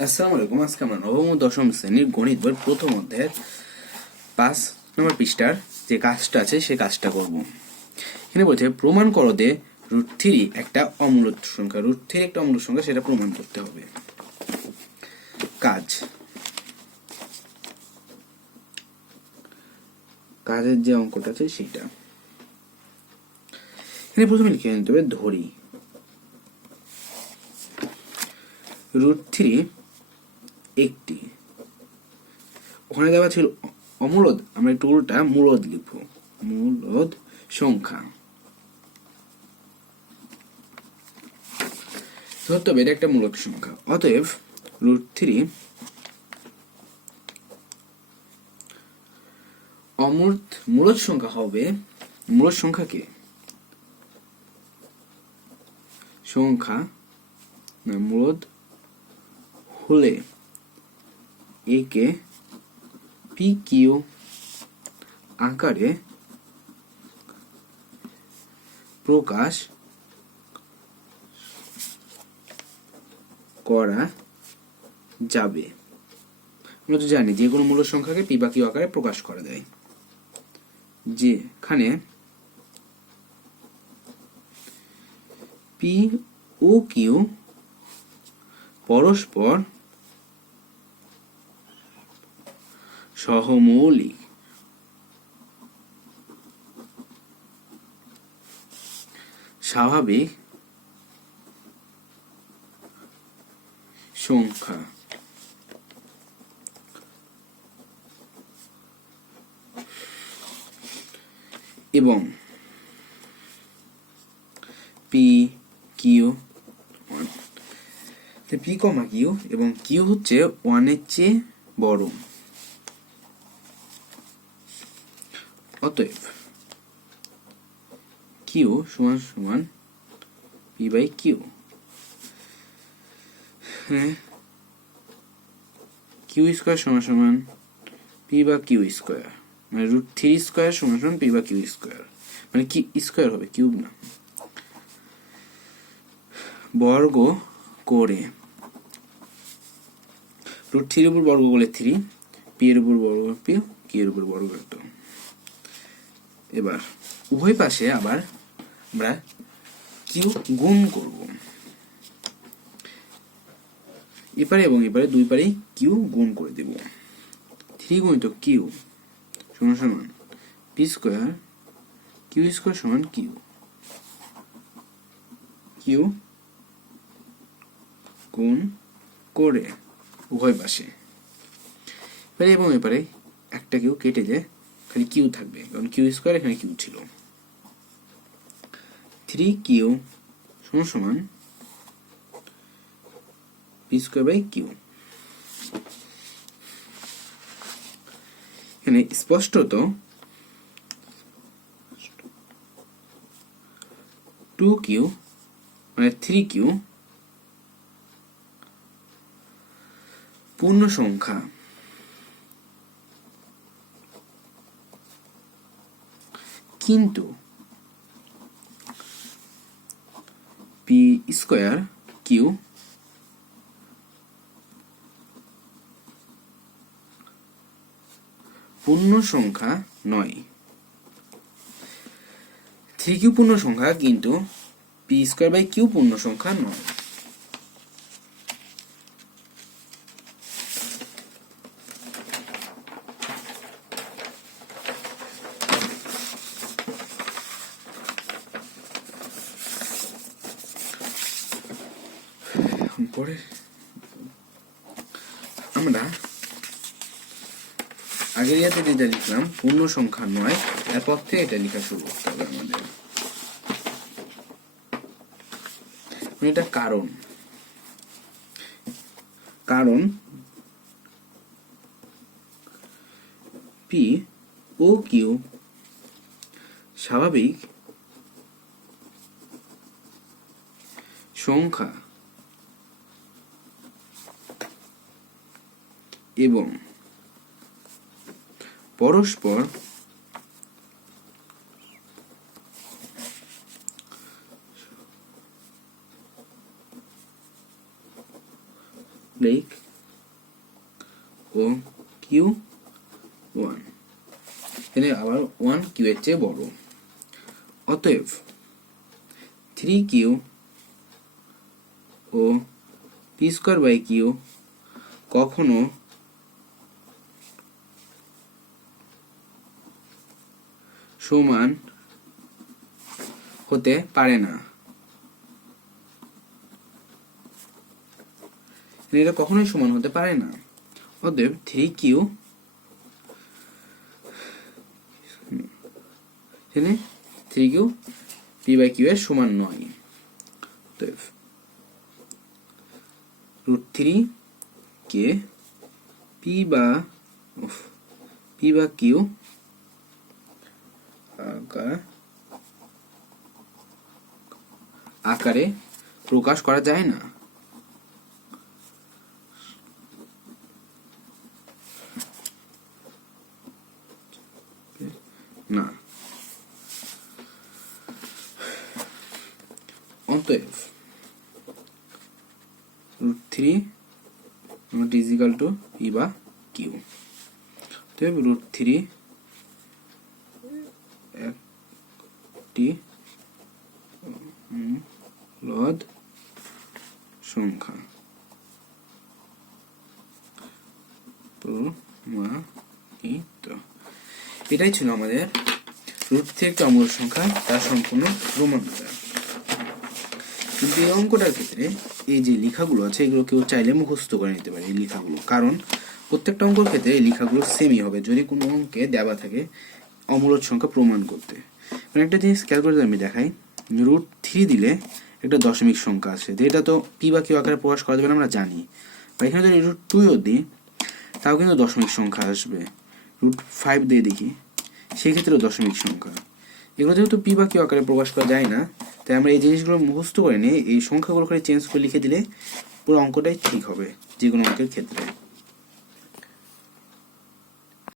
আসসালামু আলাইকুম। আজকে আমরা নবম দশম শ্রেণির গণিত বইয়ের প্রথম অধ্যায়ের পাঁচ নম্বর পৃষ্ঠার যে কাজটা আছে কাজটা করব। এখানে বলছে, প্রমাণ করো যে রুট থ্রি একটা সংখ্যা। রুট থ্রি একটা সংখ্যা, সেটা প্রমাণ করতে হবে। কাজ। কাজের যে অঙ্কটা আছে সেটা এখানে প্রথমে লিখে নিতে হবে ধরি। থ্রি একটি। ওখানে দেওয়া ছিল অমূলদ। আমরা একটু উল্টা মূলদ লিখব। মূলদ সংখ্যা। ধরতে হবে, এটা একটা মূলদ সংখ্যা। অতএব রুট থ্রি অমূর্ত মূলদ সংখ্যা হবে, মূলদ সংখ্যা কে? সংখ্যা মূলদ হলে। একে পি কিউ আকারে প্রকাশ করা যাবে। আমরা তো জানি যে কোনো মূল সংখ্যাকে পি বা কিউ আকারে প্রকাশ করা যায়। যেখানে পি ও কিউ পরস্পর সহমৌলিক স্বাভাবিক সংখ্যা। এবং P, Q P, comma Q এবং কিউ হচ্ছে ওয়ানের চেয়ে বড়। অতএব কিউ সমান সমান P by Q Q square সমান সমান পি বা কিউ স্কোয়ার মানে রুট থ্রি স্কোয়ার সমান সমান পি বা কিউ স্কোয়ার মানে কি স্কোয়ার হবে কিউব না। বর্গ করে রুট থ্রির উপর বর্গ করলে থ্রি পি এর উপর বর্গ পি কিউ এর উপর বর্গ করতে এবার, উভয় পাশে আবার আমরা কিউ গুণ করব। এপারে এবং এপারে দুই পারে কিউ গুণ করে দেব। থ্রি গুণিত কিউ সমান সমান পি স্কোয়ার কিউ স্কোয়ার সমান কিউ। কিউ গুণ করে উভয় পাশে। এবারে এবং এবারে একটা কিউ কেটে যায় খালি কিউ থাকবে, কারণ কিউ স্কোয়ার এখানে কিউ ছিল। থ্রি কিউ সমান সমান পি স্কোয়ার বাই কিউ। এখানে স্পষ্টত টু কিউ মানে থ্রি কিউ পূর্ণ সংখ্যা কিন্তু পি স্কোয়ার কিউ পূর্ণ সংখ্যা নয়। থ্রি কিউ পূর্ণ সংখ্যা কিন্তু পি স্কোয়ার বাই কিউ পূর্ণ সংখ্যা নয়। পরে? আমরা আগের ইয়াতে যেটা লিখলাম, পূর্ণ সংখ্যা নয়, এরপর থেকে এটা লেখা শুরু করতে হবে আমাদের। এটা কারণ। কারণ পি ও কিউ স্বাভাবিক সংখ্যা এবং পরস্পর লিখ ও কিউ ওয়ান। এখানে আবার ওয়ান কিউ এর চেয়ে বড়। অতএব থ্রি কিউ ও পি স্কোয়ার বাই কিউ কখনো সমান হতে পারে না। এটা কখনোই সমান হতে পারে না। অতএব three Q three Q P by Q এর সমান নয়। রুট থ্রি কে পি বা পি বা কিউ আকার প্রকাশ করা যায় না। না। রুট থ্রি নট টু বা কিউ রুট থ্রি একটি লদ সংখ্যা। প্রমাণিত। এটাই ছিল আমাদের রুট থ্রি একটি সংখ্যা, তার সম্পূর্ণ প্রমাণ কিন্তু এই অঙ্কটার ক্ষেত্রে এই যে লেখাগুলো আছে, এগুলো কেউ চাইলে মুখস্থ করে নিতে পারে এই লেখাগুলো। কারণ প্রত্যেকটা অঙ্কর ক্ষেত্রে এই লেখাগুলো সেমই হবে। যদি কোনো অঙ্কে দেওয়া থাকে অমূলদ সংখ্যা প্রমাণ করতে। মানে একটা জিনিস খেয়াল করে আমি দেখাই রুট থ্রি দিলে একটা দশমিক সংখ্যা আছে। এটা তো পি বা কিউ আকারে প্রকাশ করা যাবে না, আমরা জানি। বা এখানে যদি রুট টুও দিই, তাও কিন্তু দশমিক সংখ্যা আসবে। রুট ফাইভ দিয়ে দেখি সেক্ষেত্রেও দশমিক সংখ্যা। এগুলো যেহেতু পি বা কিউ আকারে প্রকাশ করা যায় না, তাই আমরা এই জিনিসগুলো মুখস্থ করে নিয়ে এই সংখ্যাগুলো করে চেঞ্জ করে লিখে দিলে পুরো অঙ্কটাই ঠিক হবে যে কোনো অঙ্কের ক্ষেত্রে।